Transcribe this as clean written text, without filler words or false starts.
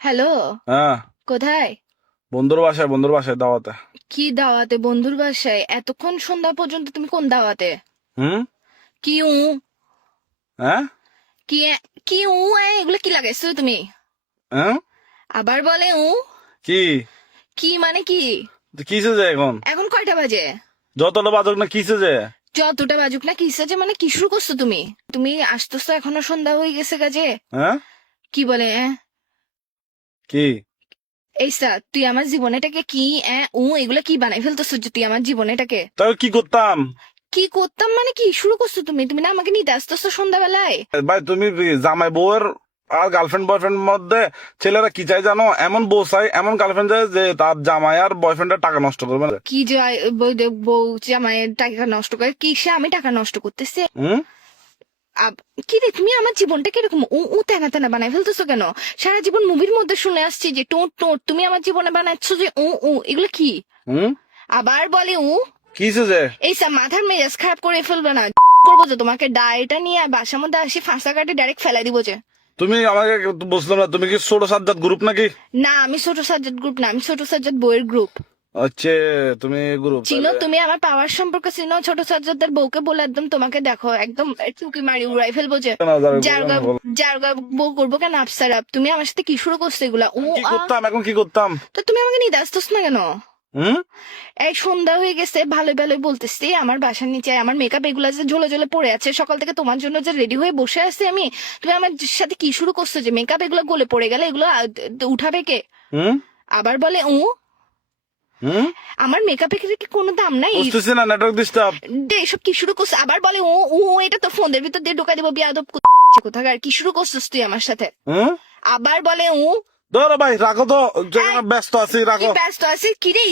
Hello. হ্যাঁ, কোথায়? বন্ধুর বাসায় দাওয়াতে। কি দাওয়াতে? বন্ধুর বাসায়? এতক্ষণ সন্ধ্যা পর্যন্ত তুমি কোন দাওয়াতে? হুম। কি উ হ্যাঁ। কি কি এগুলো কি লাগাইছো তুমি? হ্যাঁ। আবার বলে কি কি মানে কি? তো কিসে যে এখন এখন কয়টা বাজে? যতটা বাজক না কিসে যে? যতটা বাজুক না কিসে যে মানে কি শুরু করছো তুমি? তুমি আসতেছো এখনো সন্ধ্যা হয়ে গেছে কাজে। হ্যাঁ। কি বলে কি এইসা তুই আমার জীবনেটাকে কি এগুলা কি বানাই ফেলতেছো যে তুই আমার জীবনেটাকে? তাহলে কি করতাম? কি করতাম মানে কি শুরু করছো তুমি? তুমি না আমাকে নিতে আসতেছো সন্ধ্যাবেলায়? ভাই তুমি জামাই বউয়ের আর গার্লফ্রেন্ড বয়ফ্রেন্ড মধ্যে ছেলেরা কি চাই জানো? এমন বউ চাই, এমন গার্লফ্রেন্ড চাই যে তার জামাই আর বয়ফ্রেন্ডের টাকা নষ্ট করবে না। কি যায় বউ জামাইয়ের টাকা নষ্ট করে? কি সে আমি টাকা নষ্ট করতেছে? হুম। কি রে তুমি আমার জীবনটা কিরকম তেনা তেনা বানাই ফেলতেছো কেন? সারা জীবন মুভির মধ্যে শুনে আসছি যে টোট টোট, তুমি আমার জীবনে বানাচ্ছ যে এগুলো কি? হুম। আবার বলে কিসে যে? এইসব মাথার মেজাজ খারাপ করে ফেলবে না। করবো যে তোমাকে ডায়েটা নিয়ে বাসার মধ্যে আসি ফাঁসা কাটে ডাইরেক্ট ফেলাই দিব যে। তুমি আমাকে বুঝলাম না, তুমি কি ছোট সাজ্জাদ গ্রুপ নাকি? না, আমি ছোট সাজ্জাদ গ্রুপ না, আমি ছোট সাজ্জাদ বইয়ের গ্রুপ। হচ্ছে তুমি গ্রুপ চিনো তুমি আমার পাওয়ার সম্পর্কে? চিনো ছোট সাজ্জাদের বউকে বলে একদম তোমাকে দেখো একদম চুকি মারি উড়াই ফেলবো যে। জারগা জারগা বউ করবো কেন আফসারাপ? তুমি আমার সাথে কি শুরু করছো এগুলা? কি করতাম এখন, কি করতাম? তো তুমি আমাকে নিতে আসতেছ না কেন? হুম। এই সন্ধ্যা হয়ে গেছে, ভালো ভালো বলতেছি, আমার বাসার নিচে আমার মেকআপ এগুলা যে ঝোলে ঝোলে পড়ে আছে, সকাল থেকে তোমার জন্য যে রেডি হয়ে বসে আছি আমি, তুমি আমার সাথে কি শুরু করছো যে মেকআপ এগুলো গলে পড়ে গেলে এগুলো উঠাবে কে? হুম। আবার বলে হুম। আমার মেকআপের কি কোনো দাম নাই? বুঝতেছি না, নেটওয়ার্ক ডিস্টার্ব। এসব কি শুরু করছো? আবার বলে এটা তো ফোনের ভিতর দিয়ে ঢোকা দিব বিয়াদব কোথাকার। কি শুরু করছিস তুই আমার সাথে? হুম। আবার বলে ধরো ভাই, রাখো তো, এই, ব্যস্ত আছি, কি রাখো। ব্যস্ত আছিস? কি রে